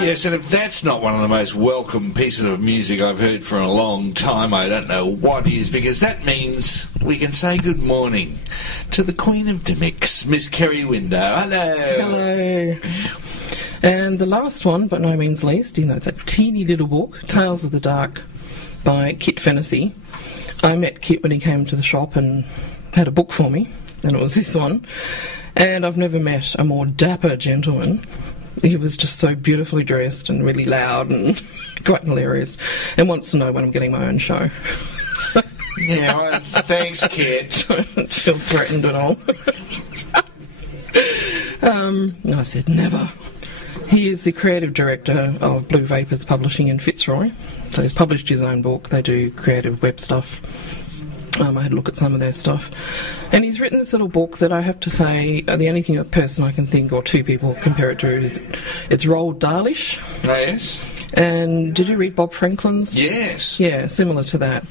Yes, and if that's not one of the most welcome pieces of music I've heard for a long time, I don't know what is, because that means we can say good morning to the Queen of Dymocks, Miss Kerrie Window. Hello. Hello. And the last one, but no means least, you know, it's a teeny little book, Tales of the Dark by Kit Fennessy. I met Kit when he came to the shop and had a book for me, and it was this one. And I've never met a more dapper gentleman. He was just so beautifully dressed and really loud and quite hilarious, and wants to know when I'm getting my own show. So, yeah, well, thanks, Kit. Don't feel threatened at all. I said never. He is the creative director of Blue Vapours Publishing in Fitzroy. So he's published his own book. They do creative web stuff. I had a look at some of their stuff. And he's written this little book that I have to say, the only thing a person I can think, or two people compare it to, is it's Roald Dahlish. Oh, yes. And did you read Bob Franklin's? Yes. Yeah, similar to that.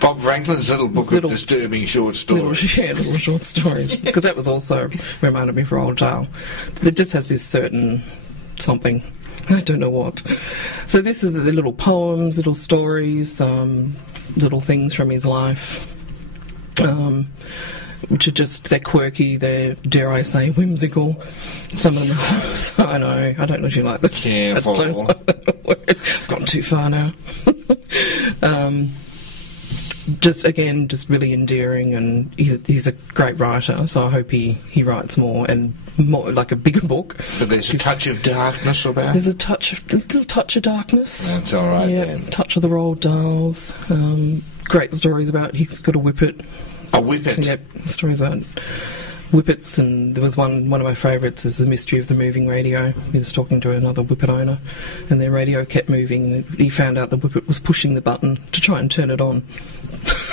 Bob Franklin's little book of disturbing short stories. Little short stories. Because that was also reminded me of Roald Dahl. It just has this certain something. I don't know what. So this is the little poems, little stories, little things from his life. Which are just, they're quirky, they're, dare I say, whimsical. Some of them are, I know, I don't know if you like that. Careful. I've gone too far now. Just really endearing, and he's a great writer, so I hope he writes more, and more like a bigger book. But there's a touch of darkness about it? There's a little touch of darkness. That's all right, yeah, then. Touch of the Roald Dahls. Great stories about, he's got a whippet. A whippet? Yep, stories about whippets, and there was one of my favourites is The Mystery of the Moving Radio. He was talking to another whippet owner, and their radio kept moving, and he found out the whippet was pushing the button to try and turn it on.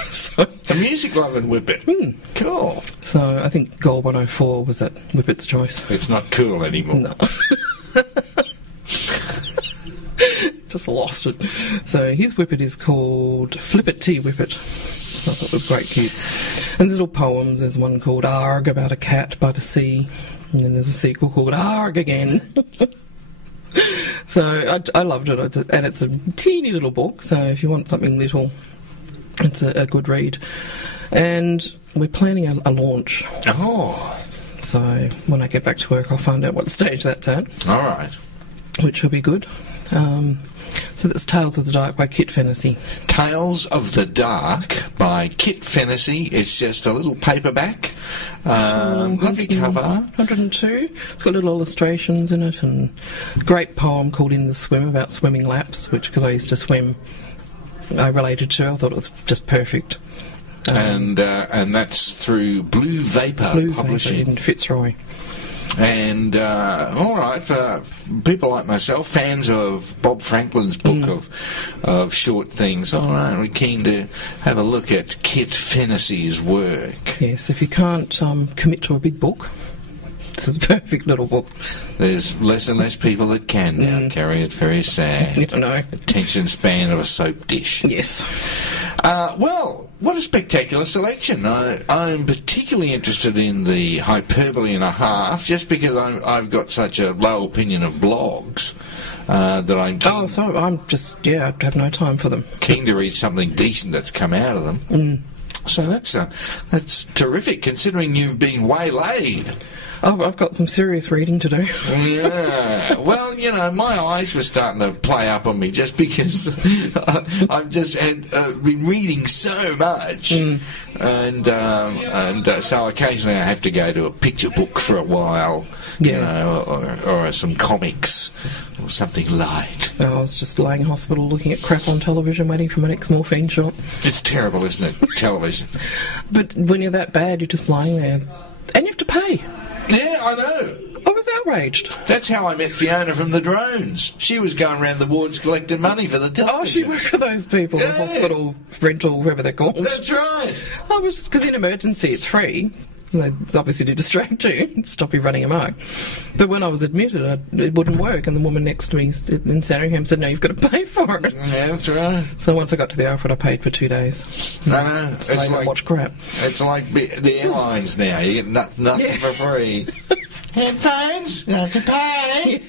So, a music-loving whippet. Cool. So I think Gold 104 was that whippet's choice. It's not cool anymore. No. Just lost it. So his whippet is called Flippet Tea Whippet. I thought it was quite cute. And there's little poems. There's one called Arg, about a cat by the sea. And then there's a sequel called Arg again. So I loved it. And it's a teeny little book, so if you want something little, it's a good read. And we're planning a launch. Oh. So when I get back to work, I'll find out what stage that's at. All right. Which will be good. So that's Tales of the Dark by Kit Fennessy. Tales of the Dark by Kit Fennessy. It's just a little paperback. Lovely cover. 102. It's got little illustrations in it, and a great poem called In the Swim about swimming laps, which, because I used to swim, I related to. I thought it was just perfect. And that's through Blue Vapour Publishing. Vapour in Fitzroy. And, all right, for people like myself, fans of Bob Franklin's book of short things, all right, we're keen to have a look at Kit Fennessy's work. Yes, if you can't commit to a big book, this is a perfect little book. There's less and less people that can now, Kerrie. It's very sad. I know. Attention span of a soap dish. Yes. Well, what a spectacular selection. I'm particularly interested in the hyperbole and a half, just because I've got such a low opinion of blogs that I'm keen, I have no time for them. Keen to read something decent that's come out of them. So that's terrific, considering you've been waylaid. I've got some serious reading to do. Yeah. Well, you know, my eyes were starting to play up on me just because I've just been reading so much. And so occasionally I have to go to a picture book for a while, you know, or some comics or something light. I was just laying in hospital looking at crap on television waiting for my next morphine shot. It's terrible, isn't it? Television. But when you're that bad, you're just lying there. And you have to pay. Yeah, I know. I was outraged. That's how I met Fiona from the Drones. She was going around the wards collecting money for the television. Oh, she worked for those people, the hospital, rental, whatever they're called. That's right. Because in emergency it's free. They obviously do distract you and stop you running amok. But when I was admitted, it wouldn't work, and the woman next to me in Sandringham said, no, you've got to pay for it. Yeah, that's right. So once I got to the Alfred, I paid for 2 days. I know. So I like, watch crap. It's like the airlines now. You get nothing for free. Headphones, you have to pay.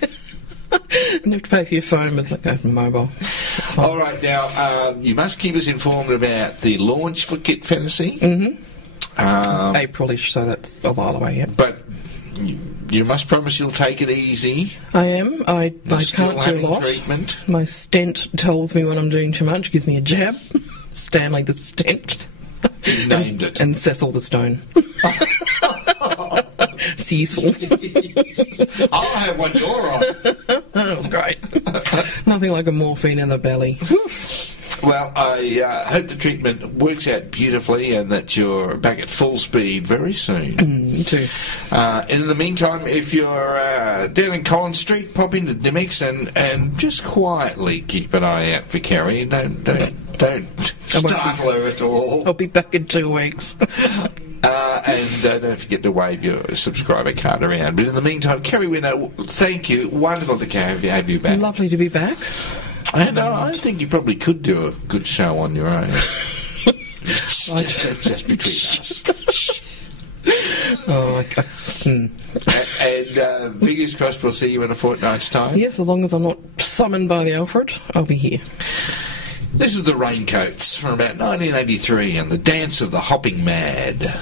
And you have to pay for your phone, but it's like go for mobile. That's fine. All right, now, you must keep us informed about the launch for Kit Fennessy. Aprilish, so that's a while away, yeah. But you must promise you'll take it easy. I am. I can't do a lot. Treatment. My stent tells me when I'm doing too much, gives me a jab. Stanley the stent. You named it. And Cecil the stone. Cecil. I'll have one you're on. That was great. Nothing like a morphine in the belly. Well, I hope the treatment works out beautifully and that you're back at full speed very soon. Me too. In the meantime, if you're down in Collins Street, pop into Dymocks and just quietly keep an eye out for Kerrie. Don't startle her at all. I'll be back in 2 weeks. And don't forget to wave your subscriber card around. But in the meantime, Kerrie Winner, thank you. Wonderful to have you back. Lovely to be back. And I think you probably could do a good show on your own. Just between us. And fingers crossed we'll see you in a fortnight's time. Yes, as long as I'm not summoned by the Alfred, I'll be here. This is the Raincoats from about 1983 and the Dance of the Hopping Mad.